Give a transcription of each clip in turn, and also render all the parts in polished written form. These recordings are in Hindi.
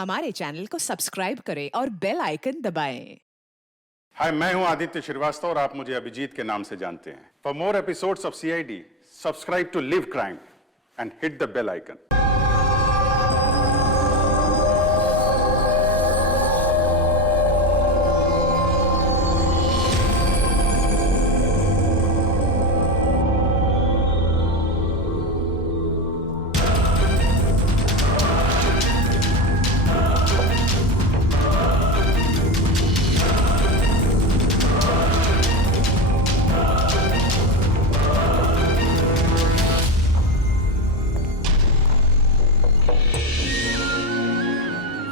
हमारे चैनल को सब्सक्राइब करें और बेल आइकन दबाएं। हाय, मैं हूं आदित्य श्रीवास्तव और आप मुझे अभिजीत के नाम से जानते हैं। For more episodes of CID, subscribe to Liv Crime and hit the bell icon.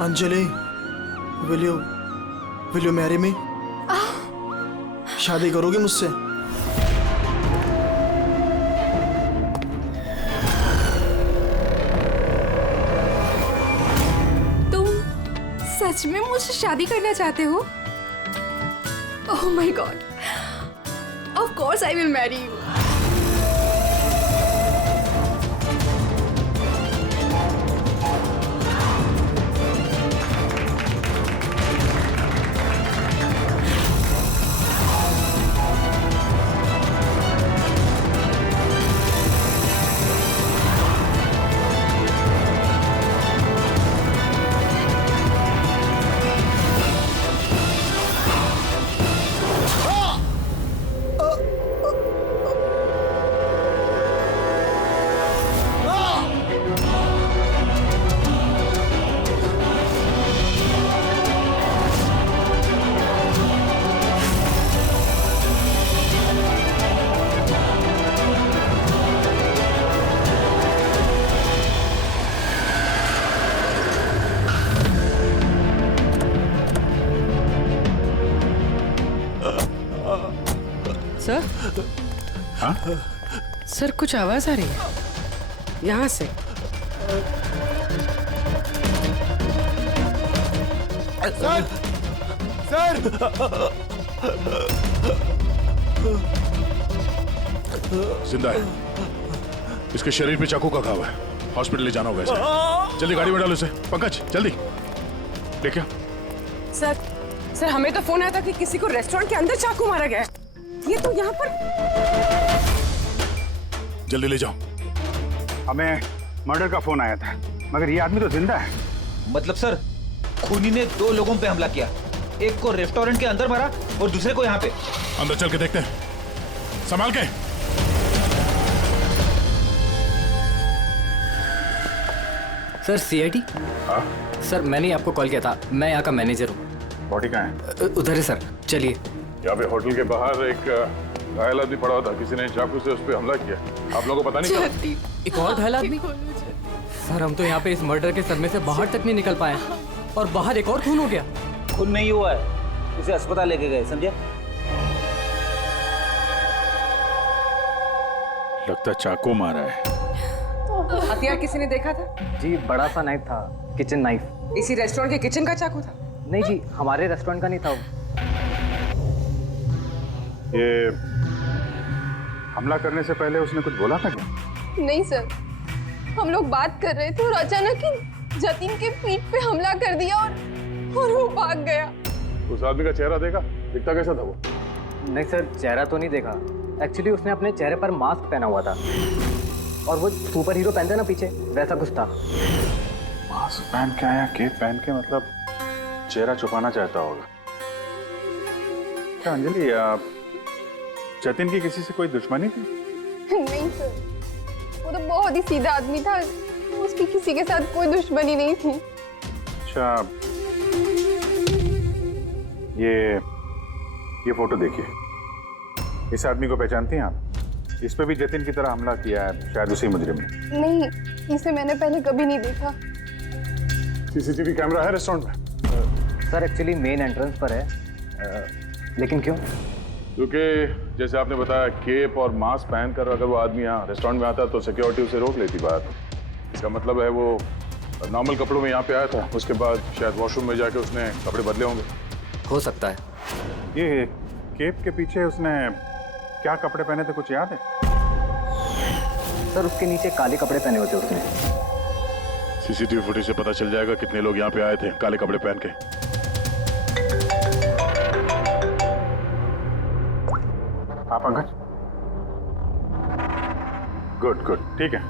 Anjali, will you marry me? शादी करोगी मुझसे? तुम सच में मुझसे शादी करना चाहते हो? Oh my God, of course I will marry you. Sir? हाँ? सर, कुछ आवाज आ रही है यहाँ से। सर! सर! जिंदा है। इसके शरीर पे चाकू का घाव है। हॉस्पिटल ले जाना होगा इसे। जल्दी गाड़ी में डालो इसे। पंकज, जल्दी लेके आ। सर, हमें तो फोन आया था कि किसी को रेस्टोरेंट के अंदर चाकू मारा गया है। ये तो यहाँ पर। जल्दी ले जाओ। हमें मर्डर का फोन आया था, मगर ये आदमी तो जिंदा है। मतलब सर, खूनी ने 2 लोगों पे हमला किया। एक को रेस्टोरेंट के अंदर मारा और दूसरे को यहाँ पे। अंदर चल के देखते हैं। संभाल के। Sir, CID? हाँ? सर, मैंने ही आपको कॉल किया था। मैं यहाँ का मैनेजर हूँ। बॉडी कहाँ है? उधर है सर, चलिए। यहाँ पे होटल के बाहर एक घायल आदमी पड़ा था। किसी ने चाकू से उस पर हमला किया। आप लोगों को पता नहीं चला? एक और घायल आदमी? सर, हम तो यहाँ पे इस मर्डर के सदमे से बाहर तक नहीं निकल पाए और बाहर एक और खून हो गया। खून नहीं हुआ है, उसे अस्पताल लेके गए, समझे? लगता चाकू मारा है। हथियार किसी ने देखा था? जी, बड़ा सा नाइफ था, किचन नाइफ। इसी रेस्टोरेंट के किचन का चाकू था? नहीं जी, हमारे रेस्टोरेंट का नहीं था। ये हमला करने से पहले उसने कुछ बोला था क्या? नहीं सर, हम लोग बात कर रहे थे और अचानक ही जतिन के पीठ पे हमला कर दिया और वो भाग गया। उस आदमी का चेहरा देखा? दिखता कैसा था वो? नहीं सर, चेहरा तो नहीं देखा। एक्चुअली उसने अपने चेहरे पर मास्क पहना हुआ था और वो सुपर हीरो पहनते ना पीछे, वैसा कुछ था। मास्क पहन के आया, केप पहन के, मतलब चेहरा छुपाना चाहता होगा। क्या अंजलि, जतिन की किसी से कोई दुश्मनी थी? नहीं सर, वो तो बहुत ही सीधा आदमी था। उसकी किसी के साथ कोई दुश्मनी नहीं थी। अच्छा, ये फोटो देखिए। इस आदमी को पहचानती हैं आप? इस पे भी जतिन की तरह हमला किया है, शायद उसी मुजरिम ने। नहीं, इसे मैंने पहले कभी नहीं देखा। सीसीटीवी कैमरा है रेस्टोरेंट में? सर, एक्चुअली मेन एंट्रेंस पर है। लेकिन क्यों? क्योंकि जैसे आपने बताया, केप और मास्क पहनकर अगर वो आदमी यहाँ रेस्टोरेंट में आता तो सिक्योरिटी उसे रोक लेती बाहर। इसका मतलब है वो नॉर्मल कपड़ों में यहाँ पे आया था, उसके बाद शायद वॉशरूम में जाके उसने कपड़े बदले होंगे। हो सकता है। ये केप के पीछे उसने क्या कपड़े पहने थे, कुछ याद है? सर उसके नीचे काले कपड़े पहने होते उसने। सीसीटीवी फुटेज से पता चल जाएगा कितने लोग यहाँ पे आए थे काले कपड़े पहन के। हाँ पंकज, गुड गुड, ठीक है,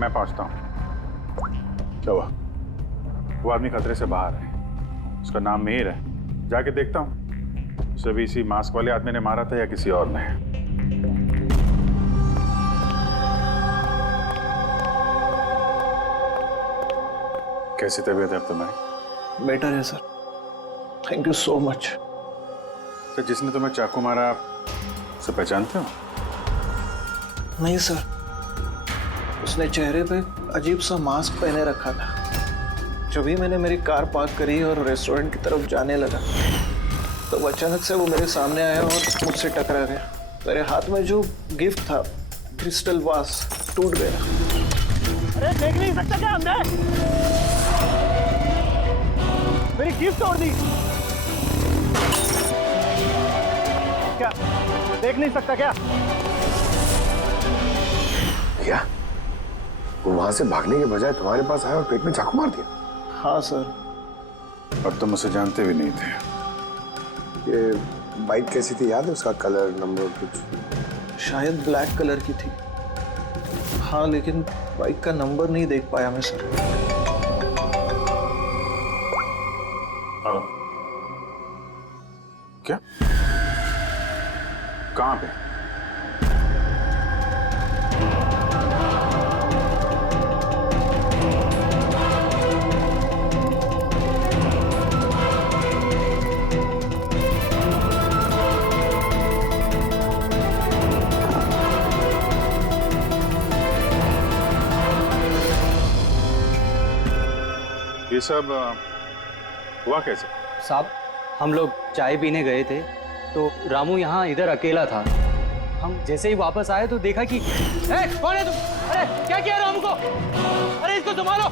मैं पहुंचता हूँ। क्या हुआ? वो आदमी खतरे से बाहर है, उसका नाम मिहिर है, जाके देखता हूँ उसे भी इसी मास्क वाले आदमी ने मारा था या किसी और ने। कैसी तबीयत है अब तुम्हारी? बेटर है sir, thank you so much. तो जिसने तुम्हें चाकू मारा उसे पहचानते हो? नहीं सर, उसने चेहरे पे अजीब सा मास्क पहने रखा था। जब भी मैंने मेरी कार पार्क करी और रेस्टोरेंट की तरफ जाने लगा तो अचानक से वो मेरे सामने आया और मुझसे टकरा गया। मेरे हाथ में जो गिफ्ट था, क्रिस्टल वास, टूट गया। अरे देख नहीं सकता क्या हमने? मेरी गिफ्ट तोड़ दी क्या? देख नहीं सकता क्या? क्या वो वहां से भागने के बजाय तुम्हारे पास आया और पेट में चाकू मार दिया? हाँ सर। और तुम उसे जानते भी नहीं थे? ये बाइक कैसी थी याद है? उसका कलर, नंबर कुछ? शायद ब्लैक कलर की थी। हाँ, लेकिन बाइक का नंबर नहीं देख पाया मैं सर। क्या? कहाँ पे? ये सब हुआ कैसे? साहब, हम लोग चाय पीने गए थे तो रामू यहाँ इधर अकेला था। हम जैसे ही वापस आए तो देखा कि कौन है तुम? अरे क्या किया रामू को? अरे इसको संभालो।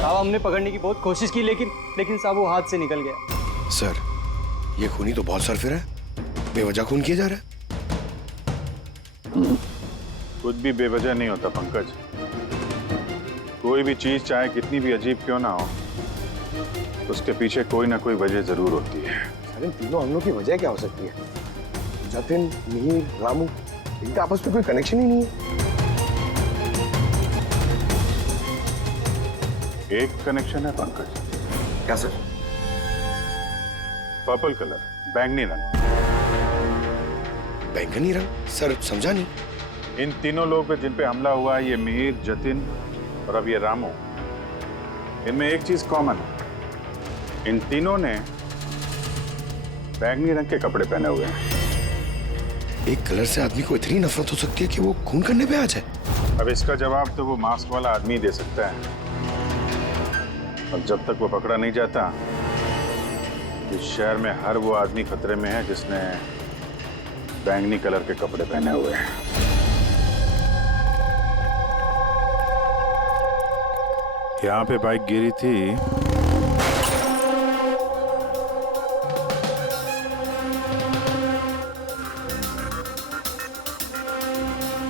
साहब, हमने पकड़ने की बहुत कोशिश की लेकिन साहब वो हाथ से निकल गया। सर, ये खूनी तो बहुत सरफिर है, बेवजह खून किया जा रहा है। कुछ भी बेवजह नहीं होता पंकज। कोई भी चीज चाहे कितनी भी अजीब क्यों ना हो, उसके पीछे कोई ना कोई वजह जरूर होती है। सर, इन तीनों हमलों की वजह क्या हो सकती है? जतिन, मिहिर, रामू, इनका आपस में कोई कनेक्शन ही नहीं है। एक कनेक्शन है पंकज। क्या सर? पर्पल कलर, बैंगनी रंग। बैंगनी रंग? सर समझा नहीं। इन तीनों लोग पे जिन पे हमला हुआ है, ये मिहिर, जतिन और अब ये रामू, इनमें एक चीज कॉमन है, इन तीनों ने बैंगनी रंग के कपड़े पहने हुए हैं। एक कलर से आदमी को इतनी नफरत हो सकती है कि वो खून करने पे आ जाए? अब इसका जवाब तो वो मास्क वाला आदमी दे सकता है। और जब तक वो पकड़ा नहीं जाता, इस शहर में हर वो आदमी खतरे में है जिसने बैंगनी कलर के कपड़े पहने हुए हैं। यहाँ पे बाइक गिरी थी,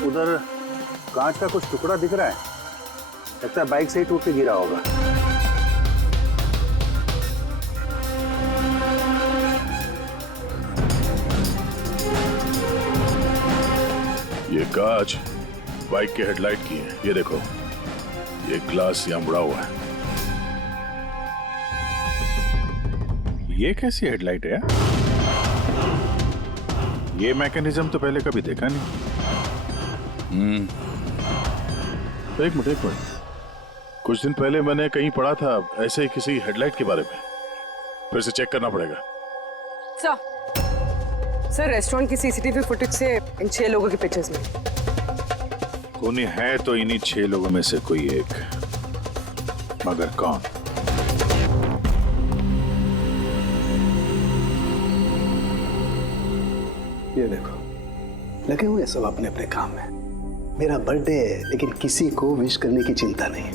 उधर कांच का कुछ टुकड़ा दिख रहा है, लगता है बाइक से ही टूट के गिरा होगा। ये कांच बाइक के हेडलाइट की है, ये देखो, ये ग्लास यहाँ मुड़ा हुआ है। ये कैसी हेडलाइट है यार? ये मैकेनिज्म तो पहले कभी देखा नहीं। एक मिनट, कुछ दिन पहले मैंने कहीं पढ़ा था ऐसे ही किसी हेडलाइट के बारे में, फिर से चेक करना पड़ेगा। सर, रेस्टोरेंट की सीसीटीवी फुटेज से इन 6 लोगों के पिक्चर्स में खूनी है तो इन्हीं 6 लोगों में से कोई एक, मगर कौन? ये देखो, लगे हुए सब अपने अपने काम में। मेरा बर्थडे है लेकिन किसी को विश करने की चिंता नहीं।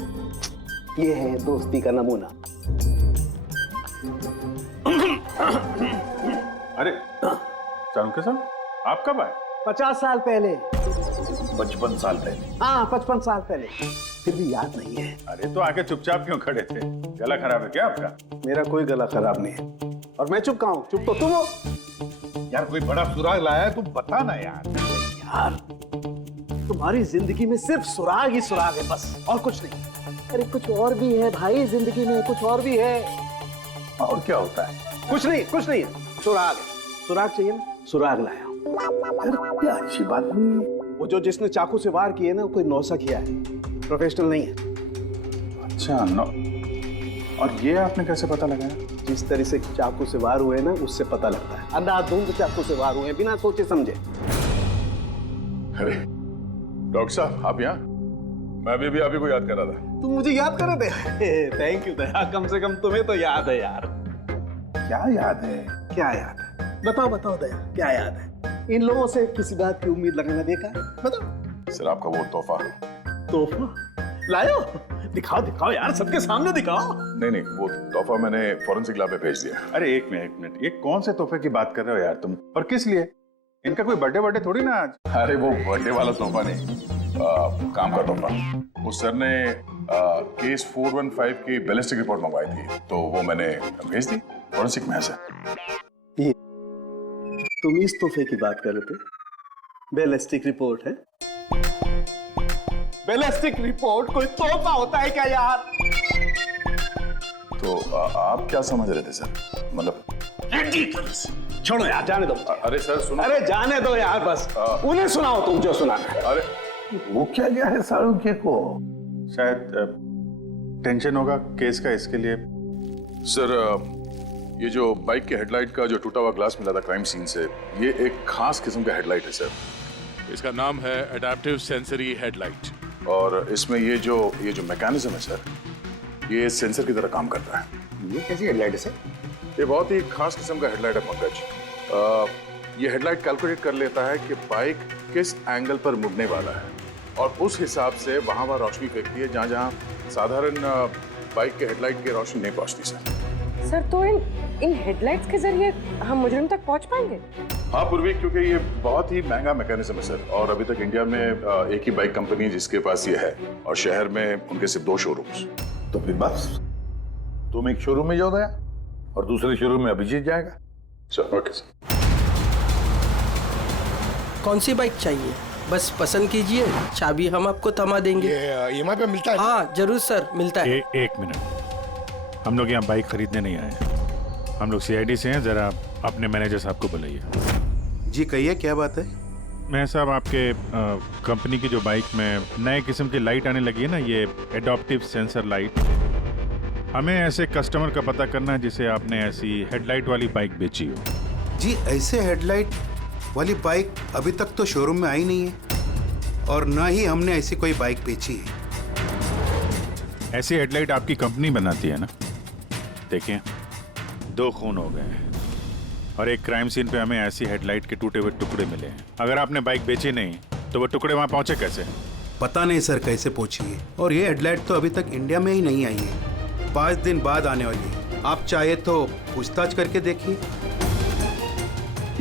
ये है दोस्ती का नमूना। अरे चाणक्य साहब, आप कब आए? 50 साल पहले। 55 साल पहले। हाँ, 55 साल पहले। फिर भी याद नहीं है। अरे तो आके चुपचाप क्यों खड़े थे? गला खराब है क्या आपका? मेरा कोई गला खराब नहीं है और मैं चुप कहाँ हूँ? चुप तो तुम हो। यार कोई बड़ा सुराग लाया है, तुम बता ना यार। यार तुम्हारी जिंदगी में सिर्फ सुराग ही सुराग है, बस और कुछ नहीं। अरे कुछ और भी है भाई, जिंदगी में कुछ और भी है। और क्या होता है? कुछ नहीं है, सुराग है। सुराग चाहिए ना, सुराग लाया हूं। यार क्या अच्छी बात नहीं है। वो जो जिसने चाकू से वार किए ना, कोई नौसा किया है, प्रोफेशनल नहीं है। अच्छा नो। और ये आपने कैसे पता लगाया? जिस तरह से चाकू से वार हुए ना, उससे पता लगता है। अंधाधुंध चाकू से वार हुए बिना सोचे समझे। अरे डॉक्टर साहब आप यहाँ? मैं भी आपको को याद कर रहा था। तुम मुझे याद कर रहे थे? थैंक यू दया, कम से कम तुम्हें तो याद है यार। क्या याद है? क्या याद है? बताओ दया, क्या याद है? इन लोगों से किसी बात की उम्मीद लगाना देखा है? बताओ। सर आपका वो तोहफा लायो? दिखाओ यार, सबके सामने दिखाओ। नहीं वो तोहफा मैंने फॉरेंसिक लैब में भेज दिया। अरे एक मिनट, ये कौन से तोहफे की बात कर रहे हो यार तुम? और किस लिए? इनका कोई बर्थडे थोड़ी ना आज? अरे वो बर्थडे वाला तोहफा नहीं, काम का तोहफा। उस सर ने केस 415 की बैलिस्टिक रिपोर्ट मंगवाई थी, तो वो मैंने भेज दी। फॉरेंसिक में है सर। तुम इस तोहफे की बात कर रहे थे? बैलिस्टिक रिपोर्ट है? बैलिस्टिक रिपोर्ट कोई तोहफा होता है क्या यार? तो आप क्या समझ रहे थे सर? मतलब छोड़ो यार, जाने दो। अरे सर सुनो। अरे जाने दो यार, बस उन्हें सुनाओ तुम जो सुनाना है। अरे वो क्या गया है सारुख्य को? शायद टेंशन होगा केस का, इसके लिए। सर ये जो बाइक के हेडलाइट का जो टूटा हुआ ग्लास मिला था क्राइम सीन से, ये एक खास किस्म का हेडलाइट है सर। इसका नाम है एडेप्टिव सेंसरी हेडलाइट, और इसमें ये जो मैकेनिज्म है सर, ये सेंसर की तरह काम करता है। ये कैसी हेडलाइट है सर? ये बहुत ही खास किस्म का हेडलाइट है पंकज। ये हेडलाइट कैलकुलेट कर लेता है कि बाइक किस एंगल पर मुड़ने वाला है, और उस हिसाब से वहां रोशनी फेंकती है जहां जहां साधारण बाइक के हेडलाइट की रोशनी नहीं पहुंचती सर। तो इन हेडलाइट्स के जरिए हम मुजरिम तक पहुंच पाएंगे? हाँ पूर्वी, क्योंकि ये बहुत ही महंगा मैकेनिज्म है सर, और अभी तक इंडिया में एक ही बाइक कंपनी जिसके पास ये है, और शहर में उनके सिर्फ 2 शोरूम्स। तो फिर बस तुम एक शोरूम में जाओ दया, और दूसरे शोरूम में अभिजीत जाएगा। Sir okay sir. कौन सी बाइक चाहिए? बस पसंद कीजिए, चाबी हम आपको थमा देंगे। ये EMI पे मिलता है? हाँ जरूर सर, मिलता है। एक मिनट, हम लोग यहाँ बाइक खरीदने नहीं आए, हम लोग CID से हैं। जरा अपने मैनेजर साहब को बुलाइए। जी कहिए, क्या बात है? मैं साहब आपके कंपनी की जो बाइक में नए किस्म की लाइट आने लगी है ना, ये एडॉप्टिव सेंसर लाइट, हमें ऐसे कस्टमर का पता करना है जिसे आपने ऐसी हेडलाइट वाली बाइक बेची हो। जी ऐसे हेडलाइट वाली बाइक अभी तक तो शोरूम में आई नहीं है, और ना ही हमने ऐसी कोई बाइक बेची है। ऐसी हेडलाइट आपकी कंपनी बनाती है ना? देखिए 2 खून हो गए हैं, और एक क्राइम सीन पे हमें ऐसी हेडलाइट के टूटे हुए टुकड़े मिले हैं। अगर आपने बाइक बेची नहीं तो वो टुकड़े वहां पहुंचे कैसे? पता नहीं सर कैसे पहुंची है, और ये हेडलाइट तो अभी तक इंडिया में ही नहीं आई है, 5 दिन बाद आने वाली है। आप चाहे तो पूछताछ करके देखिए।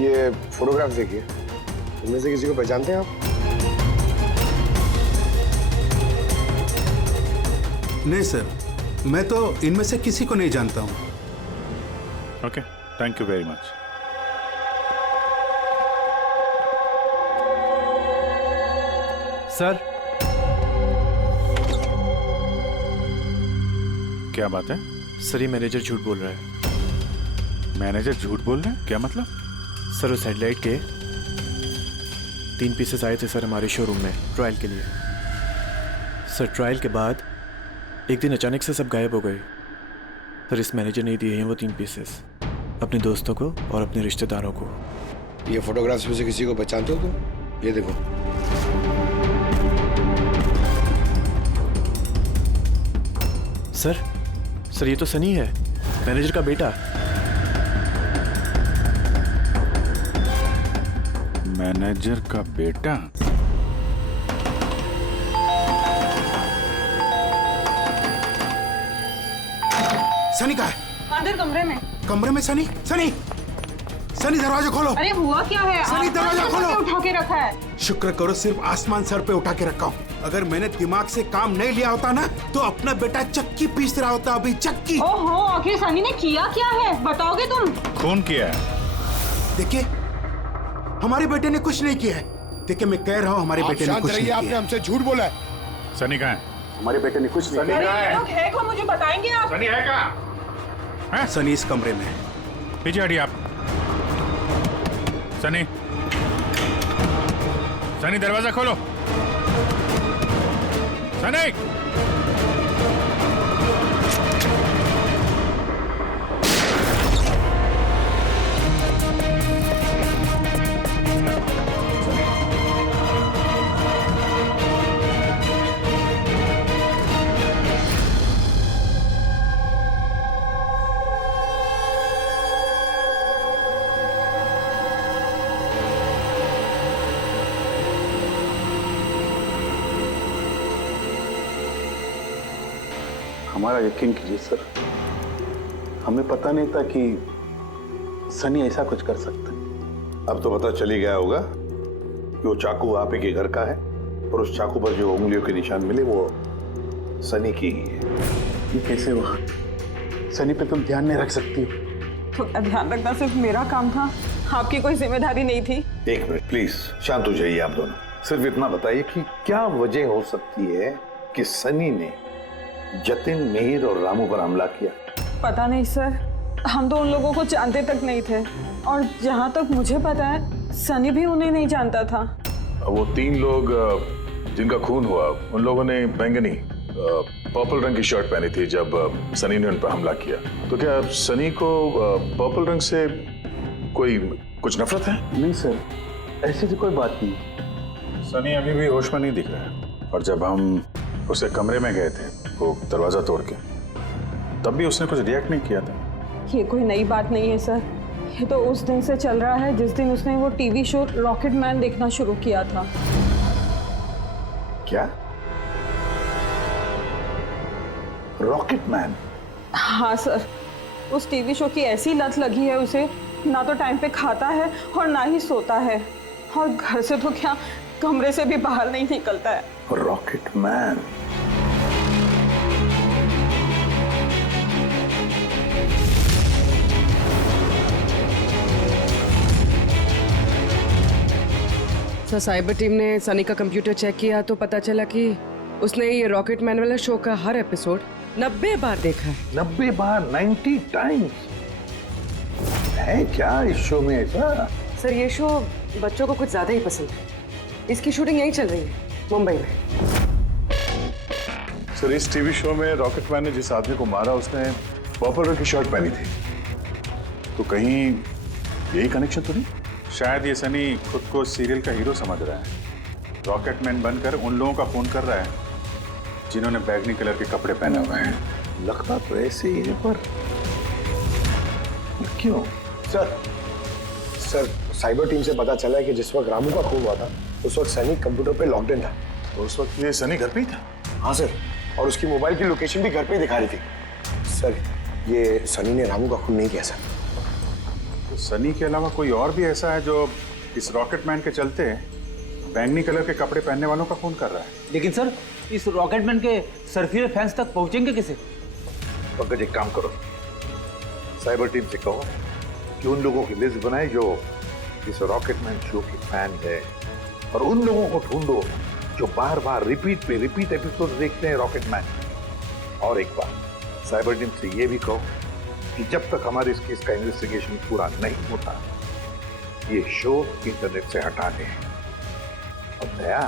ये फोटोग्राफ देखिए, इनमें से किसी को पहचानते हैं आप? नहीं सर, मैं तो इनमें से किसी को नहीं जानता हूँ। Okay, thank you very much. Sir क्या बात है? सर ये मैनेजर झूठ बोल रहा है। मैनेजर झूठ बोल रहे हैं? क्या मतलब? सर उस हेडलाइट के 3 पीसेस आए थे सर हमारे शोरूम में ट्रायल के लिए। सर ट्रायल के बाद एक दिन अचानक से सब गायब हो गए। सर इस मैनेजर ने दिए हैं वो 3 पीसेस अपने दोस्तों को और अपने रिश्तेदारों को। ये फोटोग्राफ्स में से किसी को पहचानते हो तुम? ये देखो। सर ये तो सनी है, मैनेजर का बेटा। मैनेजर का बेटा? सनी कहाँ है? अंदर कमरे में। कमरे में? सनी दरवाजा खोलो। अरे हुआ क्या है? सनी दरवाजा खोलो। उठा के रखा है। शुक्र करो सिर्फ आसमान सर पे उठा के रखा हूँ। अगर मैंने दिमाग से काम नहीं लिया होता ना तो अपना बेटा चक्की पीस रहा होता अभी, चक्की। ओहो, आखिर सनी ने किया क्या है, बताओगे तुम? खून किया है। देखिए, हमारे बेटे ने कुछ नहीं किया है। देखिए, मैं कह रहा हूँ हमारे बेटे ने कुछ नहीं किया। आपने हमसे झूठ बोला है। सनी कहाँ है? हमारे बेटे ने कुछ नहीं सनी कहाँ है? लोग है कौन, मुझे बताएंगे आप? सनी है कहाँ? सनी इस कमरे में है। पीछे हटिए आप। सनी, सनी दरवाजा खोलो। सनी, हमारा यकीन कीजिए सर, हमें पता नहीं था कि सनी ऐसा कुछ कर सकता है। अब तो पता चल ही गया होगा कि वो चाकू आप ही के घर का है और उस चाकू पर जो उंगलियों के निशान मिले वो सनी की ही है। ये कैसे हुआ? सनी पे तुम ध्यान नहीं रख सकती? तो ध्यान रखना सिर्फ मेरा काम था, आपकी कोई जिम्मेदारी नहीं थी। एक मिनट प्लीज, शांत हो जाइए आप दोनों। सिर्फ इतना बताइए कि क्या वजह हो सकती है कि सनी ने जतिन, मिहिर और रामू पर हमला किया? पता नहीं सर, हम तो उन लोगों को जानते तक नहीं थे, और जहाँ तक मुझे पता है सनी भी उन्हें नहीं जानता था। वो 3 लोग जिनका खून हुआ, उन लोगों ने बैंगनी पर्पल रंग की शर्ट पहनी थी जब सनी ने उन पर हमला किया। तो क्या सनी को पर्पल रंग से कुछ नफरत है? नहीं सर, ऐसी तो कोई बात नहीं। सनी अभी भी होश में नहीं दिख रहा है, और जब हम उसे कमरे में गए थे वो दरवाजा तोड़ के, तब भी उसने कुछ रिएक्ट नहीं किया था। ये कोई नई बात नहीं है सर, ये तो उस दिन से चल रहा है जिस दिन उसने वो टीवी शो रॉकेट मैन देखना शुरू किया था। क्या? Rocket man? हाँ सर, उस टीवी शो की ऐसी लत लगी है उसे, ना तो टाइम पे खाता है और ना ही सोता है, और घर से तो क्या कमरे से भी बाहर नहीं निकलता है। Rocket man? Sir, cyber team ने सनी का कंप्यूटर चेक किया तो पता चला कि उसने ये रॉकेट मैन वाला शो का हर एपिसोड 90 बार देखा है। 90 बार? 90 टाइम्स? है क्या इस शो में ऐसा? सर, ये शो बच्चों को कुछ ज्यादा ही पसंद है। इसकी शूटिंग यहीं चल रही है, मुंबई में। सर, इस टीवी शो में रॉकेट मैन ने जिस आदमी को मारा उसने पर्पल रंग की शर्ट पहनी थी, तो कहीं यही कनेक्शन तो नहीं? शायद ये सनी खुद को सीरियल का हीरो समझ रहा है, रॉकेट मैन बनकर उन लोगों का खून कर रहा है जिन्होंने बैगनी कलर के कपड़े पहने हुए हैं। लगता तो ऐसे ही है, पर क्यों? सर, साइबर टीम से पता चला है कि जिस वक्त रामू का खून हुआ था उस वक्त सनी कंप्यूटर पे लॉकडाउन था। तो उस वक्त ये सनी घर पे ही था? हाँ सर, और उसकी मोबाइल की लोकेशन भी घर पे ही दिखा रही थी। सर, ये सनी ने रामू का खून नहीं किया सर। तो सनी के अलावा कोई और भी ऐसा है जो इस रॉकेट मैन के चलते बैंगनी कलर के कपड़े पहनने वालों का खून कर रहा है? लेकिन सर, इस रॉकेटमैन के सरफिरे फैंस तक पहुंचेंगे कैसे? पंकज, एक काम करो, साइबर टीम से कहो कि उन लोगों की लिस्ट बनाए जो इस रॉकेटमैन शो के फैन है, और उन लोगों को ढूंढो जो बार बार रिपीट एपिसोड देखते हैं रॉकेटमैन। और एक बार साइबर टीम से ये भी कहो कि जब तक हमारे इस केस का इन्वेस्टिगेशन पूरा नहीं होता, ये शो इंटरनेट से हटा दें। और दया,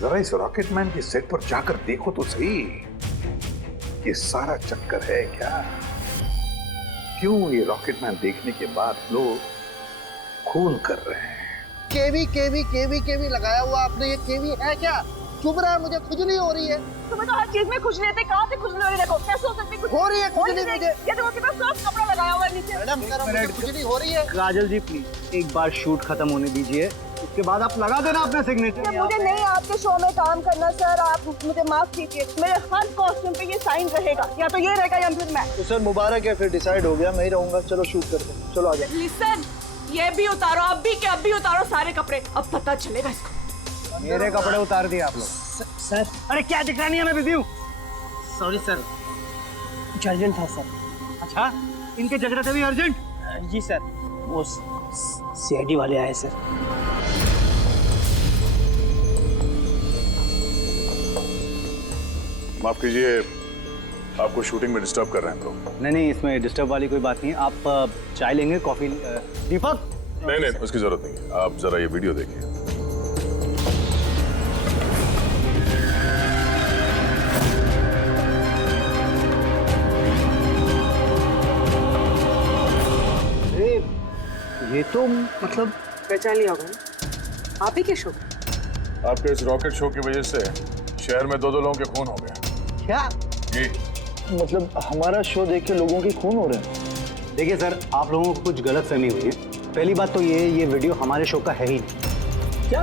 जरा इस रॉकेटमैन के सेट पर जाकर देखो तो सही, ये सारा चक्कर है क्या? क्यों ये रॉकेटमैन देखने के बाद लोग खून कर रहे हैं? केवी लगाया हुआ आपने, ये केवी है क्या? चुभ रहा है, मुझे खुजली हो रही है। तुम्हें तो हर चीज में खुजली रहती है, कहाँ से खुजली हो रही है? देखो कैसे हो सकती है? हो रही है खुजली मुझे। ये देखो कितना सॉफ्ट कपड़ा लगाया हुआ है नीचे। मैडम, मुझे खुजली हो रही है। काजल जी प्लीज एक बार शूट खत्म होने दीजिए, उसके बाद आप लगा देना अपना सिग्नेचर। मुझे नहीं आपके शो में काम करना सर, आप मुझे माफ कीजिए। मेरे हर कॉस्ट्यूम पे ये साइन रहेगा, या तो ये रहेगा या फिर मैं। तो सर मुबारक है, फिर डिसाइड हो गया, मैं ही रहूंगा। चलो शूट करते हैं, चलो आ जाओ। लिसन, ये भी उतारो, अब भी उतारो सारे कपड़े, अब पता चलेगा इसको। मेरे कपड़े उतार दिए आप लोग। सर अरे क्या दिख रहा नहीं है, मैं बिजी हूँ। सॉरी सर, कुछ अर्जेंट था सर। अच्छा, इनके झगड़े थे भी अर्जेंट? जी सर, वो सीआईडी वाले आए सर। माफ कीजिए, आपको शूटिंग में डिस्टर्ब कर रहे हैं तो। नहीं, इसमें डिस्टर्ब वाली कोई बात नहीं है। आप चाय लेंगे, कॉफी? दीपक? नहीं, उसकी जरूरत नहीं है। आप जरा ये वीडियो देखिए। ये तो मतलब पहचान लिया होगा, आप ही के शो? आपके इस रॉकेट शो की वजह से शहर में 2 लोगों के खून हो गए। क्या? जी। मतलब हमारा शो देख के लोगों के खून हो रहे हैं? देखिए सर, आप लोगों को कुछ गलत फहमी हुई है। पहली बात तो ये वीडियो हमारे शो का है ही नहीं। क्या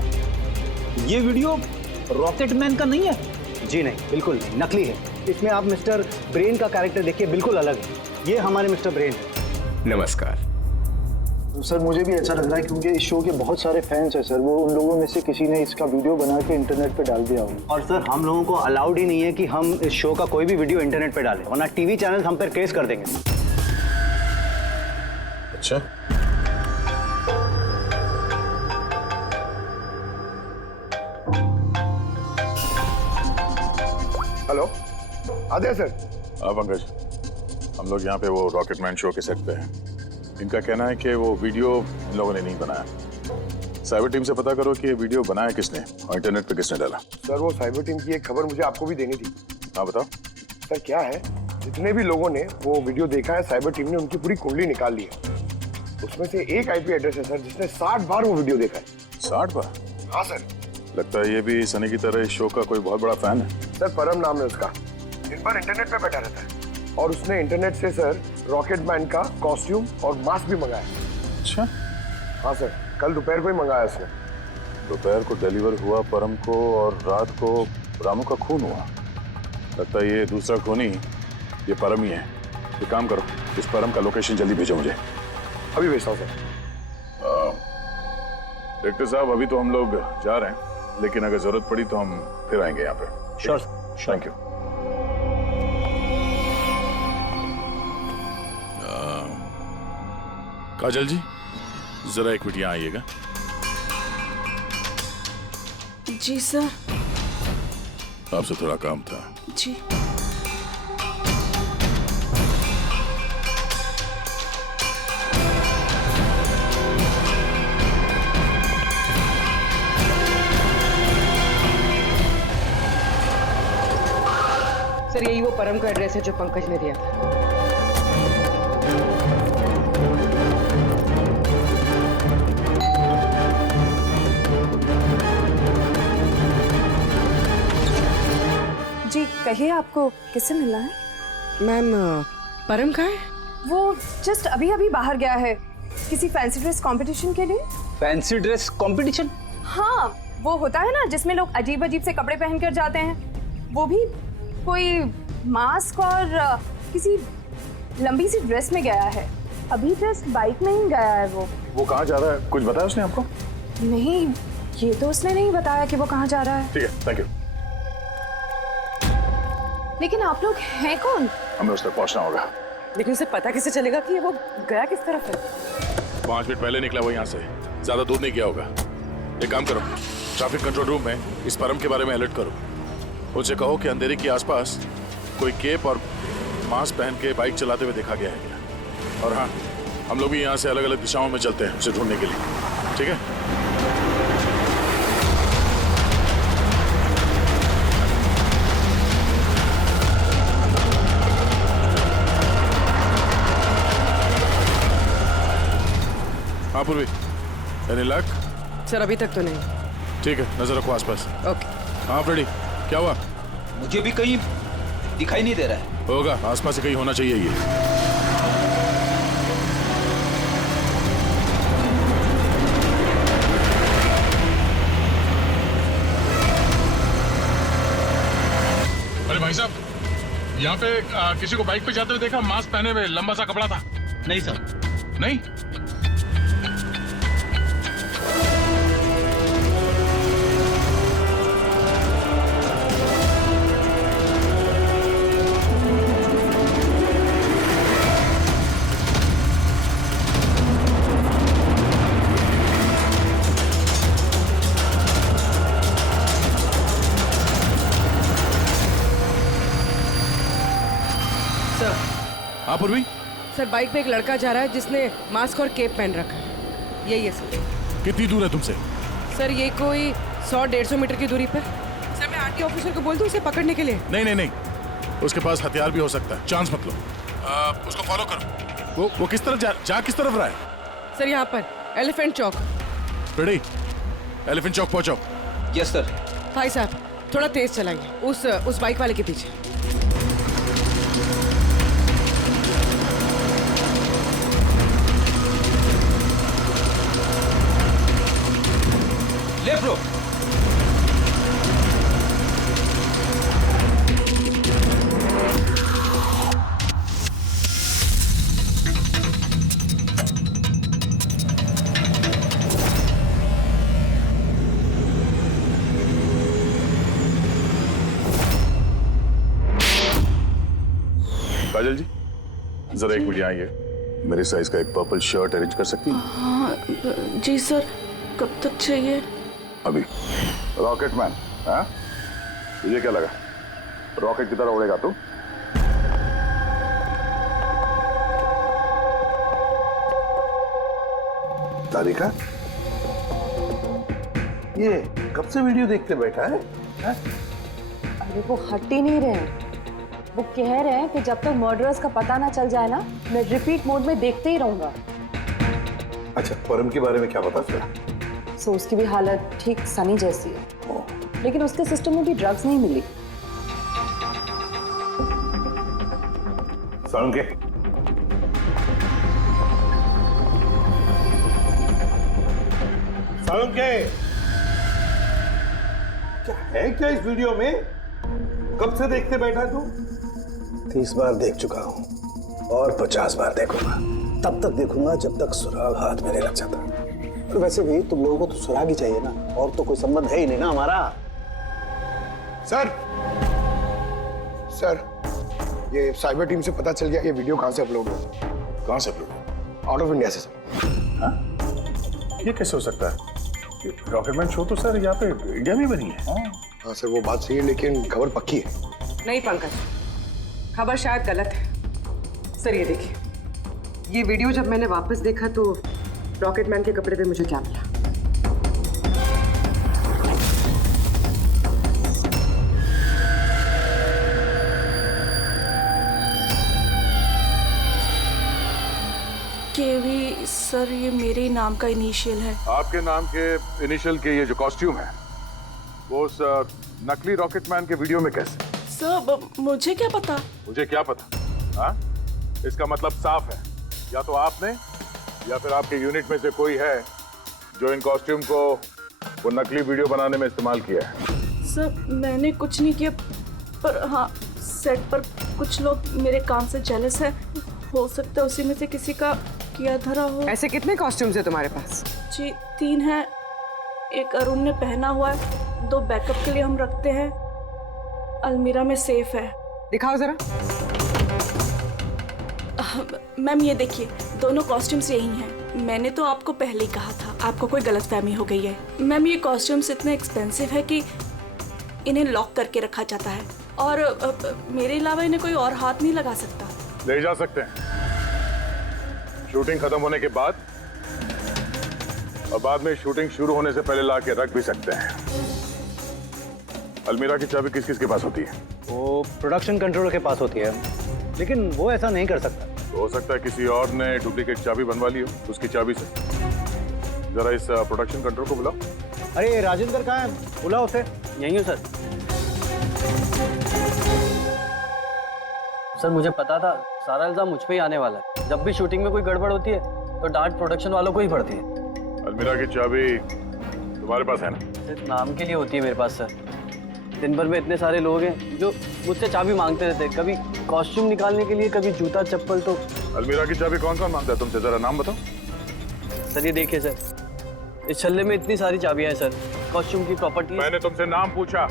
ये वीडियो रॉकेटमैन का नहीं है? जी नहीं, बिल्कुल नहीं, नकली है। इसमें आप मिस्टर ब्रेन का कैरेक्टर देखिए, बिल्कुल अलग है। ये हमारे मिस्टर ब्रेन है। नमस्कार सर, मुझे भी ऐसा लग रहा है क्योंकि इस शो के बहुत सारे फैंस हैं सर। वो उन लोगों में से किसी ने इसका वीडियो बना के इंटरनेट पे डाल दिया होगा। और सर, हम लोगों को अलाउड ही नहीं है कि हम इस शो का कोई भी वीडियो इंटरनेट पे डालें, वरना टीवी चैनल हम पर केस कर देंगे। अच्छा, हेलो, आदित्य सर। पंकज, हम लोग यहाँ पे वो रॉकेटमैन शो के सेट पे हैं। इनका कहना है कि वो वीडियो इन लोगों ने नहीं बनाया। साइबर टीम से पता करो कि ये वीडियो बनाया किसने और इंटरनेट पे किसने डाला। सर, वो साइबर टीम की एक खबर मुझे आपको भी देनी थी। हाँ बताओ। सर, क्या है, जितने भी लोगों ने वो वीडियो देखा है, साइबर टीम ने उनकी पूरी कुंडली निकाल ली है। उसमें से एक आईपी एड्रेस है सर, जिसने 60 बार वो वीडियो देखा है। 60 बार? हाँ सर। लगता है ये भी सनी की तरह इस शो का कोई बहुत बड़ा फैन है। सर, परम नाम है उसका। दिन भर इंटरनेट पे बैठा रहता है और उसने इंटरनेट से सर रॉकेटमैन का कॉस्ट्यूम और मास्क भी मंगाया। अच्छा? हाँ सर, कल दोपहर को ही मंगाया उसने। दोपहर को डिलीवर हुआ परम को और रात को रामू का खून हुआ। लगता है ये दूसरा खूनी ये परम ही है। ये काम करो, इस परम का लोकेशन जल्दी भेजो मुझे। अभी भेजता हूँ सर। डायरेक्टर साहब, अभी तो हम लोग जा रहे हैं, लेकिन अगर जरूरत पड़ी तो हम फिर आएंगे यहाँ पे। Sure, thank you. Kajal ji, जरा एक मिनट यहाँ आइएगा। जी सर। आपसे थोड़ा काम था। जी। सर, यही वो परम का एड्रेस है जो पंकज ने दिया था। जी कहिए, आपको किससे मिलना है? मैम, परम कहाँ है? वो जस्ट अभी अभी बाहर गया है किसी फैंसी ड्रेस कंपटीशन के लिए। Fancy dress competition? हाँ, वो होता है ना जिसमें लोग अजीब अजीब से कपड़े पहनकर जाते हैं। वो भी कोई मास्क और किसी लंबी सी ड्रेस में गया है। अभी जस्ट बाइक में ही गया है वो कहाँ जा रहा है, कुछ बताया उसने आपको? नहीं, ये तो उसने नहीं बताया कि वो कहाँ जा रहा है। ठीक है, थैंक यू। लेकिन आप लोग हैं कौन? हमें उस तक पहुंचना होगा। लेकिन उसे पता कैसे चलेगा कि वो गया किस तरफ है? 5 मिनट पहले निकला वो यहाँ से, ज्यादा दूर नहीं गया होगा। एक काम करो, ट्रैफिक कंट्रोल रूम में इस परम के बारे में अलर्ट करो। उनसे कहो कि अंधेरे के आसपास कोई केप और मास्क पहन के बाइक चलाते हुए देखा गया है क्या। और हाँ, हम लोग भी यहाँ से अलग अलग दिशाओं में चलते हैं उसे ढूंढने के लिए, ठीक है? हाँ पूर्वी, एनी लक? सर, अभी तक तो नहीं। ठीक है, नजर रखो आसपास। ओके। हाँ फ्रेडी, क्या हुआ? मुझे भी कहीं दिखाई नहीं दे रहा है। होगा, आसपास से कहीं होना चाहिए ये। अरे भाई साहब, यहाँ पे किसी को बाइक पे जाते हुए देखा, मास्क पहने हुए, लंबा सा कपड़ा था। नहीं सर। नहीं? सर। हाँ पूर्वी, सर बाइक पे एक लड़का जा रहा है जिसने मास्क और केप पहन रखा है। यही है सर। कितनी दूर है तुमसे? सर ये कोई 100-150 मीटर की दूरी पर। सर मैं आरटी ऑफिसर को बोल दूं उसे पकड़ने के लिए? नहीं नहीं नहीं, उसके पास हथियार भी हो सकता है, चांस मत लो। उसको फॉलो करो। वो किस तरफ जा किस तरफ रहा है? सर यहाँ पर एलिफेंट चौक। रेडी, एलिफेंट चौक पहुंचो। Yes sir. भाई साहब थोड़ा तेज चलाइए, उस बाइक वाले के पीछे। लेफ्ट रो। काजल जी, जरा एक मिनट आइए। मेरे साइज का एक पर्पल शर्ट अरेंज कर सकती हैं? हाँ जी सर, कब तक चाहिए? अभी। रॉकेटमैन, हाँ? तुझे क्या लगा रॉकेट की तरह उड़ेगा तू? तारिका, ये कब से वीडियो देखते बैठा है? अरे वो हट ही नहीं रहे हैं। वो कह रहे हैं कि जब तक मर्डरर्स का पता ना चल जाए ना, मैं रिपीट मोड में देखते ही रहूंगा। अच्छा, परम के बारे में क्या पता चला? सो उसकी भी हालत ठीक सनी जैसी है, लेकिन उसके सिस्टम में भी ड्रग्स नहीं मिली। सालुंके, सालुंके, क्या है क्या इस वीडियो में? कब से देखते बैठा तू? 30 बार देख चुका हूँ और 50 बार देखूंगा। तब तक देखूंगा जब तक सुराग हाथ में नहीं लग जाता। और वैसे भी तुम लोगों को तो सुराग ही चाहिए ना, और तो कोई संबंध है ही नहीं ना हमारा। सर, सर, ये साइबर टीम से पता चल गया ये वीडियो कहाँ से अपलोड हुआ? कहाँ से अपलोड? आउट ऑफ इंडिया से सर। हाँ? ये कैसे हो सकता है? रॉकेटमैन शो तो सर यहाँ पे इंडिया में बनी है। हाँ सर, वो बात सही है, लेकिन खबर पक्की है। नहीं पंकज, खबर शायद गलत है। सर ये देखिए, ये वीडियो जब मैंने वापस देखा तो रॉकेटमैन के कपड़े पे मुझे क्या मिला? केवी सर, ये मेरे ही नाम का इनिशियल है। आपके नाम के इनिशियल के ये जो कॉस्ट्यूम है वो उस नकली रॉकेटमैन के वीडियो में कैसे? सर मुझे क्या पता? मुझे क्या पता? हाँ? इसका मतलब साफ है, या तो आपने या फिर आपके यूनिट में से कोई है जो इन कॉस्ट्यूम को वो नकली वीडियो बनाने में इस्तेमाल किया है। सर मैंने कुछ नहीं किया, पर हाँ सेट पर कुछ लोग मेरे काम से जेलस है। हो सकता है उसी में से किसी का किया धरा हो। ऐसे कितने कॉस्ट्यूम्स है तुम्हारे पास? जी 3 हैं। एक अरुण ने पहना हुआ है, 2 बैकअप के लिए हम रखते हैं। अलमीरा में सेफ है। दिखाओ जरा। मैम ये देखिए, दोनों कॉस्ट्यूम्स यही हैं। मैंने तो आपको पहले ही कहा था, आपको कोई गलतफहमी हो गई है। मैम ये कॉस्ट्यूम्स इतने एक्सपेंसिव है कि इन्हें लॉक करके रखा जाता है, और मेरे अलावा इन्हें कोई और हाथ नहीं लगा सकता। ले जा सकते हैं शूटिंग खत्म होने के बाद, और बाद में शूटिंग शुरू होने से पहले ला के रख भी सकते हैं। अलमीरा की चाबी किस किस के पास होती है? वो प्रोडक्शन कंट्रोलर के पास होती है, लेकिन वो ऐसा नहीं कर सकता। तो हो सकता है किसी और ने डुप्लीकेट चाबी बनवा ली हो उसकी चाबी से। जरा इस प्रोडक्शन कंट्रोल को बुलाओ। अरे राजेंद्र कहाँ है? बुलाओ उसे। यहीं हूँ सर। सर मुझे पता था सारा इल्जाम मुझ पे ही आने वाला है। जब भी शूटिंग में कोई गड़बड़ होती है तो डांट प्रोडक्शन वालों को ही पड़ती है। अलमीरा की चाबी तुम्हारे पास है ना? सिर्फ नाम के लिए होती है मेरे पास सर। दिन भर में इतने सारे लोग हैं जो मुझसे चाबी मांगते रहते हैं, कभी कॉस्ट्यूम निकालने के लिए, कभी जूता चप्पल। तो अलमीरा की चाबी कौन कौन मांगता है तुमसे? जरा नाम बताओ। सर ये देखिए सर, इस छल्ले में इतनी सारी चाबियां हैं सर, कॉस्ट्यूम की, प्रॉपर्टी। मैंने तुमसे नाम पूछा,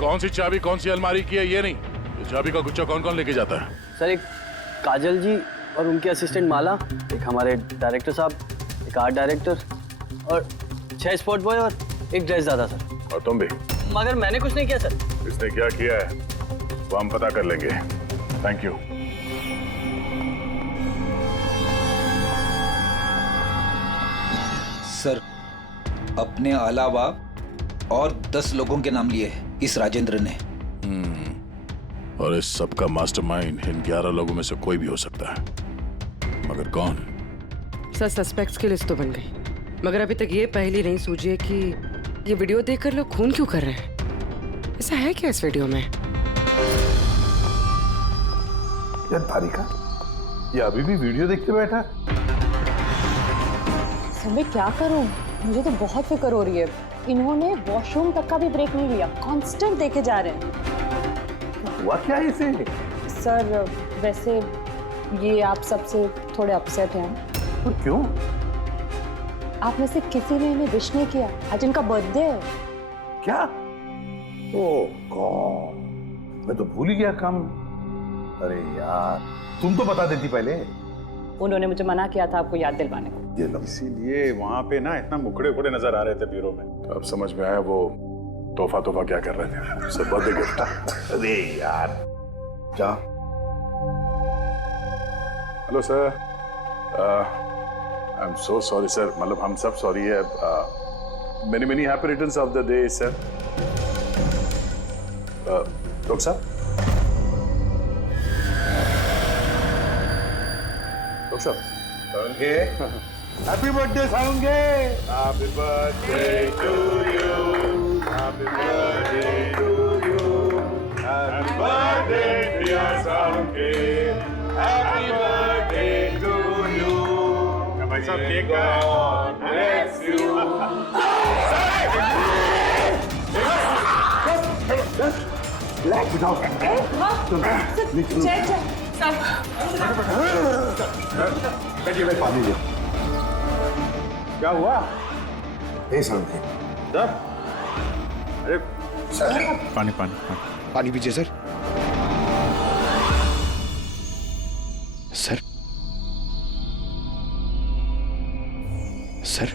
कौन सी चाबी कौन सी अलमारी की है, ये नहीं। ये चाबी का गुच्छा कौन कौन लेके जाता है? सर एक काजल जी और उनके असिस्टेंट माला, एक हमारे डायरेक्टर साहब, एक आर्ट डायरेक्टर, और 6 स्पॉट बॉय और एक ड्रेस दादा सर। और तुम भी? मगर मैंने कुछ नहीं किया सर। इसने क्या किया है वो हम पता कर लेंगे। Thank you. सर, अपने अलावा और 10 लोगों के नाम लिए हैं इस राजेंद्र ने। और इस सबका मास्टरमाइंड इन 11 लोगों में से कोई भी हो सकता है, मगर कौन? सर, सस्पेक्ट्स की लिस्ट तो बन गई, मगर अभी तक ये पहेली नहीं सूझी है कि ये वीडियो देखकर लोग खून क्यों कर रहे हैं। ऐसा है क्या इस वीडियो में? यार तारिका, ये अभी भी वीडियो देखते बैठा? सर मैं क्या करूं, मुझे तो बहुत फिक्र हो रही है। इन्होंने वॉशरूम तक का भी ब्रेक नहीं लिया, कांस्टेंट देखे जा रहे हैं। हुआ क्या है इसे? सर वैसे ये आप सबसे थोड़े अपसेट हैं। और क्यों? आप में से किसी ने इन्हें विश नहीं किया, आज इनका बर्थडे है। क्या? ओह गॉड, मैं तो भूल ही गया काम। अरे यार, तुम तो बता देती पहले। उन्होंने मुझे मना किया था आपको याद दिलवाने को। ये इसीलिए वहां पे ना इतना मुखड़े उखड़े नजर आ रहे थे ब्यूरो में। तो अब समझ में आया वो तोहफा क्या कर रहे थे। सब बर्थडे गिफ्ट। अरे यार, क्या? Hello sir, I am so sorry sir, मतलब हम सब सॉरी है। Many happy returns of the day sir. Doctor साहब, डॉक्टर साहब, हैप्पी बर्थडे साउंगे। Happy birthday to you, happy birthday to you, happy birthday dear साउंगे, हैप्पी बर्थडे टू यू। भाई साहब, केक गॉड ब्लेस यू। पानी दे। क्या हुआ? नहीं समझे। अरे पानी पानी पानी पीजिए sir. Sir, sir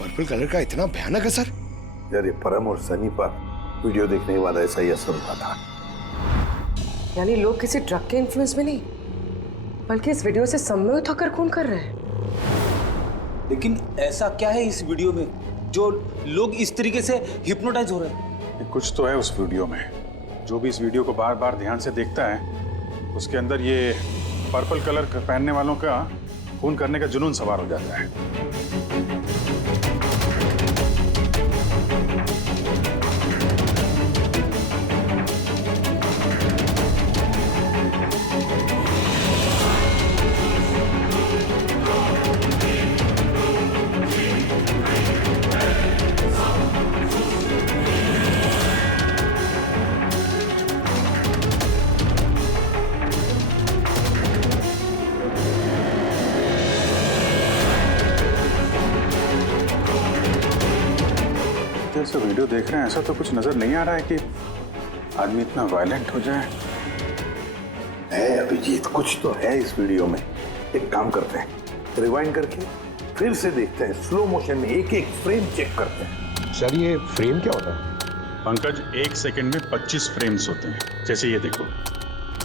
purple colour का इतना भयानक असर? यार ये परम और सनी पर वीडियो देखने के बाद ऐसा ही असर हुआ था। यानी लोग किसी ड्रग के इन्फ्लुएंस में नहीं, बल्कि इस वीडियो से सम्मोहित होकर खून कर रहे हैं। लेकिन ऐसा क्या है इस वीडियो में जो लोग इस तरीके से हिप्नोटाइज हो रहे हैं? कुछ तो है उस वीडियो में। जो भी इस वीडियो को बार बार ध्यान से देखता है, उसके अंदर ये पर्पल कलर पहनने वालों का खून करने का जुनून सवार हो जाता है। से वीडियो देख रहे हैं, ऐसा तो कुछ नजर नहीं आ रहा है कि आदमी इतना वायलेंट हो जाए। है अभिजीत, कुछ तो है इस वीडियो में। एक काम करते हैं, रिवाइंड करके फिर से देखते हैं, स्लो मोशन में एक एक फ्रेम चेक करते हैं। सर ये फ्रेम क्या होता है? पंकज, 1 सेकंड में 25 फ्रेम्स होते हैं। जैसे ये देखो,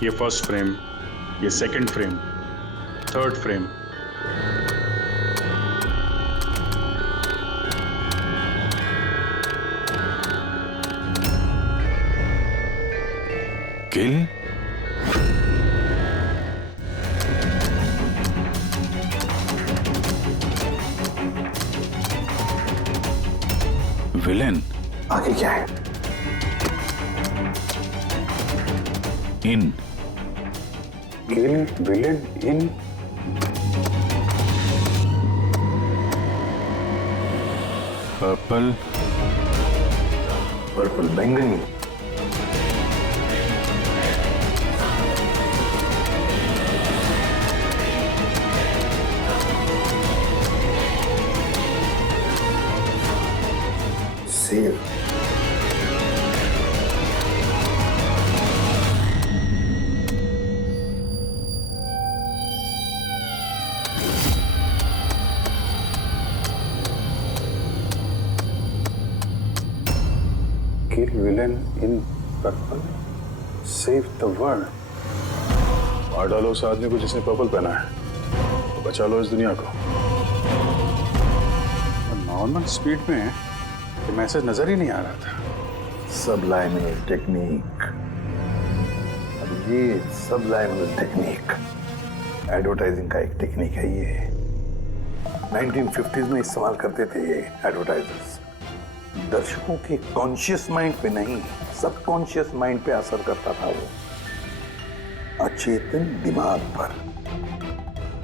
ये फर्स्ट फ्रेम, ये सेकंड फ्रेम, थर्ड फ्रेम। किल, विलेन, आगे क्या है? इन, किल, विलेन, इन, पर्पल, पर्पल बैंगनी, save, Kill villain in purple. Save the world. मार डालो उस आदमी को जिसने पर्पल पहना है, तो बचा लो इस दुनिया को। नॉर्मल स्पीड में ये मैसेज नजर ही नहीं आ रहा था। सबलाइमिनल टेक्निक, अब ये सबलाइमिनल टेक्निक एडवर्टाइजिंग का एक टेक्निक है। ये 1950s में इस्तेमाल करते थे ये एडवर्टाइजर्स। दर्शकों के कॉन्शियस माइंड पे नहीं, सबकॉन्शियस माइंड पे असर करता था वो, अचेतन दिमाग पर।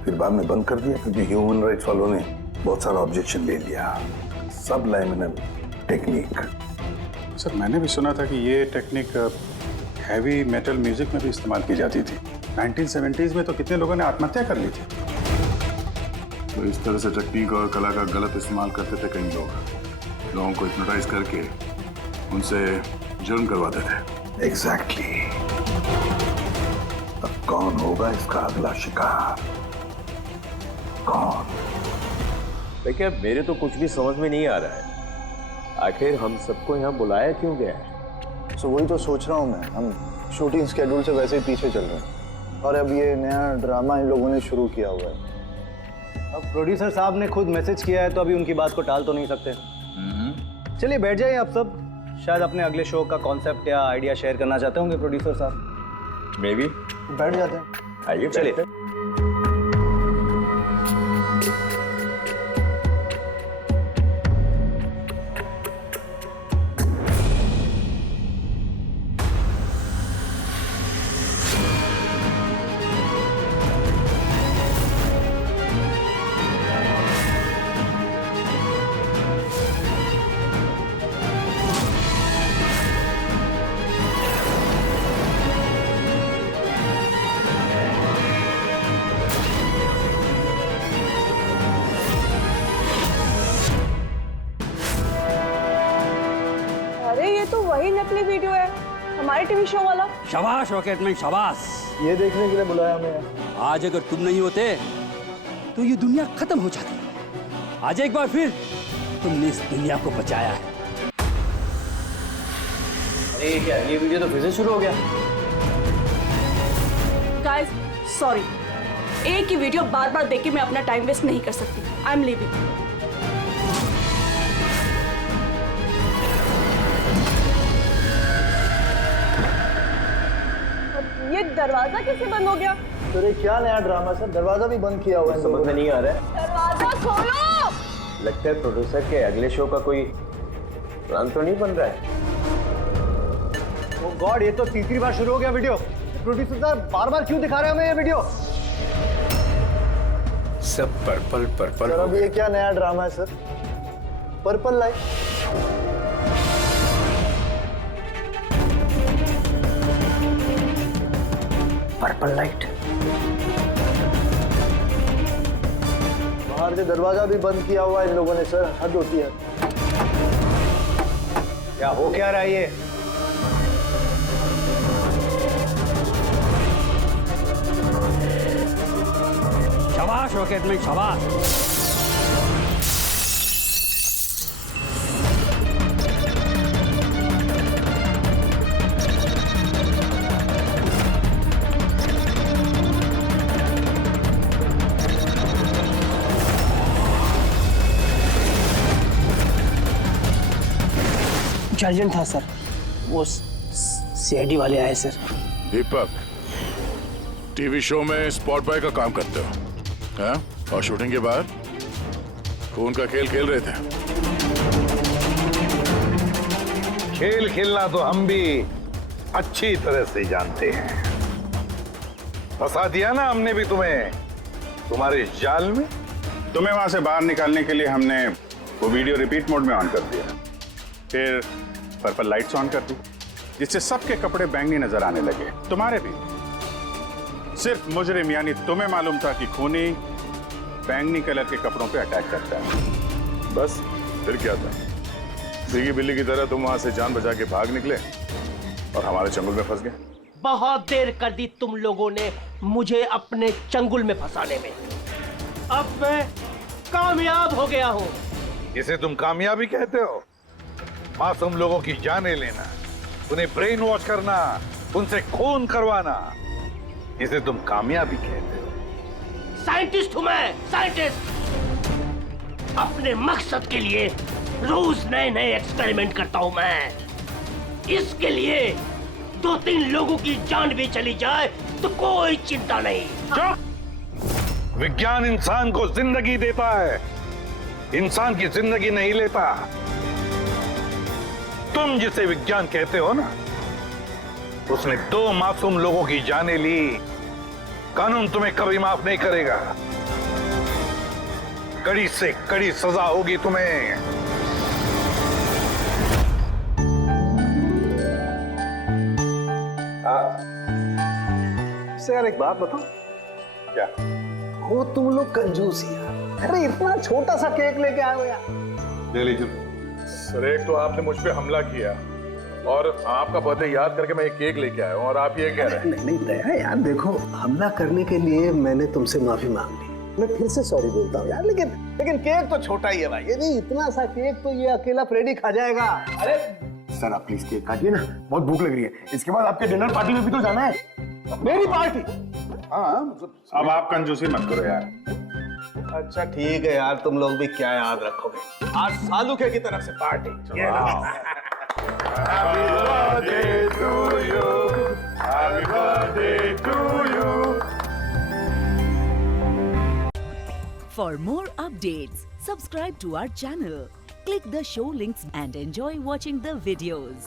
फिर बाद में बंद कर दिया क्योंकि ह्यूमन राइट्स वालों ने बहुत सारा ऑब्जेक्शन ले लिया। सबलाइमिनल टेक्निक। सर मैंने भी सुना था कि ये टेक्निक हैवी मेटल म्यूजिक में भी इस्तेमाल की जाती थी। 1970s में तो कितने लोगों ने आत्महत्या कर ली थी। तो इस तरह से टेक्निक और कला का गलत इस्तेमाल करते थे कई लोग, लोगों को हिप्नोटाइज करके उनसे जुर्म करवाते थे। एग्जैक्टली। अब कौन होगा इसका अगला शिकार? कौन? देखिए मेरे तो कुछ भी समझ में नहीं आ रहा है, आखिर हम सबको यहाँ बुलाया क्यों गया है? सो वही तो सोच रहा हूँ मैं। हम शूटिंग स्केड्यूल से वैसे ही पीछे चल रहे हैं और अब ये नया ड्रामा इन लोगों ने शुरू किया हुआ है। अब प्रोड्यूसर साहब ने खुद मैसेज किया है तो अभी उनकी बात को टाल तो नहीं सकते। चलिए बैठ जाइए आप सब, शायद अपने अगले शो का कॉन्सेप्ट या आइडिया शेयर करना चाहते होंगे प्रोड्यूसर साहब। मे बी बैठ जाते हैं। आइए चलिए। वही नकली वीडियो है हमारे टीवी शो वाला। शाबाश रॉकेटमैन शाबाश। ये देखने के लिए बुलाया हमें। आज अगर तुम नहीं होते तो ये दुनिया खत्म हो जाती। आज एक बार फिर तुमने इस दुनिया को बचाया है। अरे क्या ये वीडियो तो फिर से शुरू हो गया? गाइस सॉरी, एक ही वीडियो बार बार देख के मैं अपना टाइम वेस्ट नहीं कर सकती। I am leaving. ये दरवाजा कैसे बंद हो गया? तो ये क्या नया ड्रामा सर? दरवाजा भी बंद किया हुआ है। समझ में नहीं आ रहा है। दरवाजा खोलो। लगता है प्रोड्यूसर के अगले शो का कोई प्लान तो नहीं बन रहा है। ओ गॉड, ये तो तीसरी बार शुरू हो गया वीडियो। प्रोड्यूसर साहब बार बार क्यों दिखा रहे हैं हमें ये वीडियो? सब पर्पल पर्पल। सर अब ये क्या नया ड्रामा है sir? Purple light. Purple light. बाहर से दरवाजा भी बंद किया हुआ है इन लोगों ने सर। हद होती है। क्या हो क्या रहा है ये? शाबाश रॉकेटमैन शाबाश। अर्जेंट था सर, वो सीआईडी वाले आए सर। दीपक, टीवी शो में स्पॉट बॉय का काम करते हो हैं? और शूटिंग के बाद खून का खेल खेल रहे थे। खेल खेलना तो हम भी अच्छी तरह से जानते हैं। फंसा दिया ना हमने भी तुम्हें तुम्हारे जाल में। तुम्हें वहां से बाहर निकालने के लिए हमने वो वीडियो रिपीट मोड में ऑन कर दिया, फिर पर्पल लाइट्स ऑन कर दी, जिससे सबके कपड़े बैंगनी नजर आने लगे, तुम्हारे भी। सिर्फ मुजरिम यानी तुम्हें मालूम था कि खूनी बैंगनी कलर के कपड़ों पे अटैक करता है। बस फिर क्या था? बिगी बिल्ली की तरह तुम वहां से जान बचा के भाग निकले और हमारे चंगुल में फंस गए। बहुत देर कर दी तुम लोगों ने मुझे अपने चंगुल में फंसाने में। अब मैं कामयाब हो गया हूँ। इसे तुम कामयाबी कहते हो? मासूम लोगों की जानें लेना, उन्हें ब्रेन वॉश करना, उनसे खून करवाना, इसे तुम कामयाबी कहते हो। साइंटिस्ट हूं मैं, साइंटिस्ट। अपने मकसद के लिए रोज नए नए एक्सपेरिमेंट करता हूं मैं। इसके लिए 2-3 लोगों की जान भी चली जाए तो कोई चिंता नहीं। चुप! विज्ञान इंसान को जिंदगी देता है, इंसान की जिंदगी नहीं लेता। तुम जिसे विज्ञान कहते हो ना, उसने 2 मासूम लोगों की जानें ली। कानून तुम्हें कभी माफ नहीं करेगा। कड़ी से कड़ी सजा होगी तुम्हें। यार एक बात बताओ, क्या वो तुम लोग कंजूस ही यार। अरे इतना छोटा सा केक लेके आए हो यार। ले लीजिए सर। एक तो आपने मुझ पे हमला किया और आपका बर्थडे याद करके मैं एक केक लेके आया हूँ और आप ये कह रहे हैं। नहीं दया यार, देखो हमला करने के लिए मैंने तुमसे माफी मांग ली, मैं फिर से सॉरी बोलता हूँ यार। लेकिन केक तो छोटा ही है भाई। ये नहीं, इतना सा केक तो ये अकेला फ्रेडी खा जाएगा। अरे सर आप प्लीज केक काटिए ना, बहुत भूख लग रही है। इसके बाद आपके डिनर पार्टी में भी तो जाना है। मेरी पार्टी? हाँ मतलब अब आप कंजूसी मत करो यार। अच्छा ठीक है यार, तुम लोग भी क्या याद रखोगे। आज सालुके की तरफ से party. Happy birthday to you. Happy birthday to you. For more updates, subscribe to our channel, click the show links and enjoy watching the videos.